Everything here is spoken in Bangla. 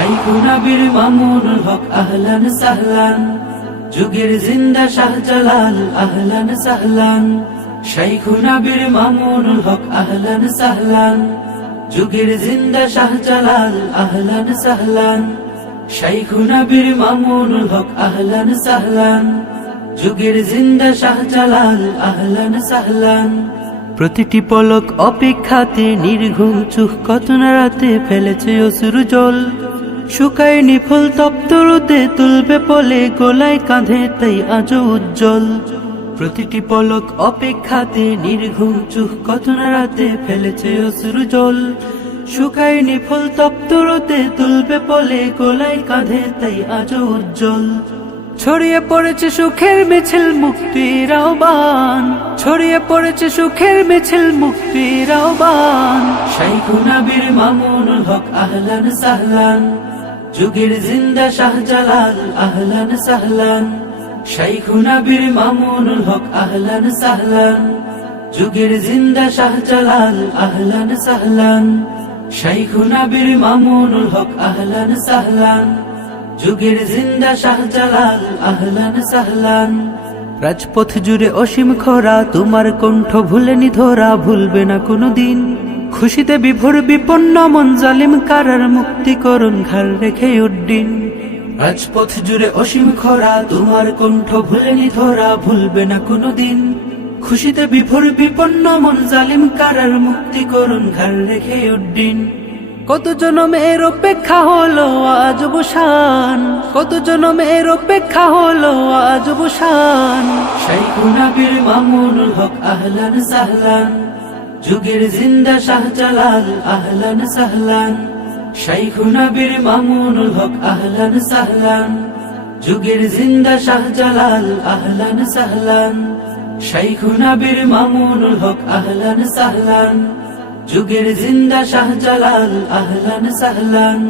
শাইখুনা বীর মামুনুল হক আহলান সাহলান, যুগের জিন্দা শাহজালাল আহলান সাহলান। শাইখুনা বীর মামুনুল হক আহলান সাহলান, যুগের জিন্দা শাহজালাল আহলান সাহলান। শাইখুনা বীর মামুনুল হক আহলান সাহলান, যুগের জিন্দা শাহজালাল আহলান সাহলান। প্রতিটি পলক অপেক্ষাতে নির্ঘুম চোখ কত না রাতে ফেলেছে অশ্রু জল, শুকায়নি ফুল তপ্ত রোদে তুলবে পলে গোলায় কাঁধে তাই আজও উজ্জ্বল। প্রতিটি পলক অপেক্ষাতে নির্ঘুম চোখ কত না রাতে ফেলেছে অশ্রু জল, শুকায়নি ফুল তপ্ত রোদে তুলবে পলে গোলায় কাঁধে তাই আজও উজ্জ্বল। ছড়িয়ে পড়েছে সুখের মিছিল মুক্তির আহ্বান, ছড়িয়ে পড়েছে সুখের মিছিল মুক্তির আহ্বান। শাইখুনা বীর মামুনুল হক আহলান সাহলান, যুগের জিন্দা শাহজালাল আহলান সাহলান। শাইখুনা বীর মামুনুল হক আহলান সাহলান, যুগের জিন্দা শাহজালাল আহলান সাহলান। শাইখুনা বীর মামুনুল হক আহলান সাহলান, যুগের জিন্দা শাহজালাল আহলান সাহলান। রাজপথ জুড়ে অসীম খরা, তোমার কণ্ঠ ভুলেনি ধরা, ভুলবে না কোনোদিন। খুশিতে বিভোর বিপন্ন মন, জালিম কারার মুক্তিকরণ ঘাড় রেখে উড্ডিন। রাজপথ জুড়ে অসীম খরা, তোমার কণ্ঠ ভুলেনি ধরা, ভুলবে না কোনোদিন। খুশিতে বিভোর বিপন্ন মন, জালিম কারার মুক্তিকরণ ঘাড় রেখে উড্ডিন। কত জনমের অপেক্ষা হলো আজ অবসান, কত জনমের অপেক্ষা হলো আজ অবসান। শাইখুনা বীর মামুনুল হক আহলান সাহলান, যুগের জিন্দা শাহজালাল আহলান সাহলান। শাইখুনা বীর মামুনুল হক আহলান সাহলান, যুগের জিন্দা শাহজালাল আহলান সাহলান। শাইখুনা বীর মামুনুল হক আহলান সাহলান, যুগের জিন্দা শাহজালাল আহলান সাহলান।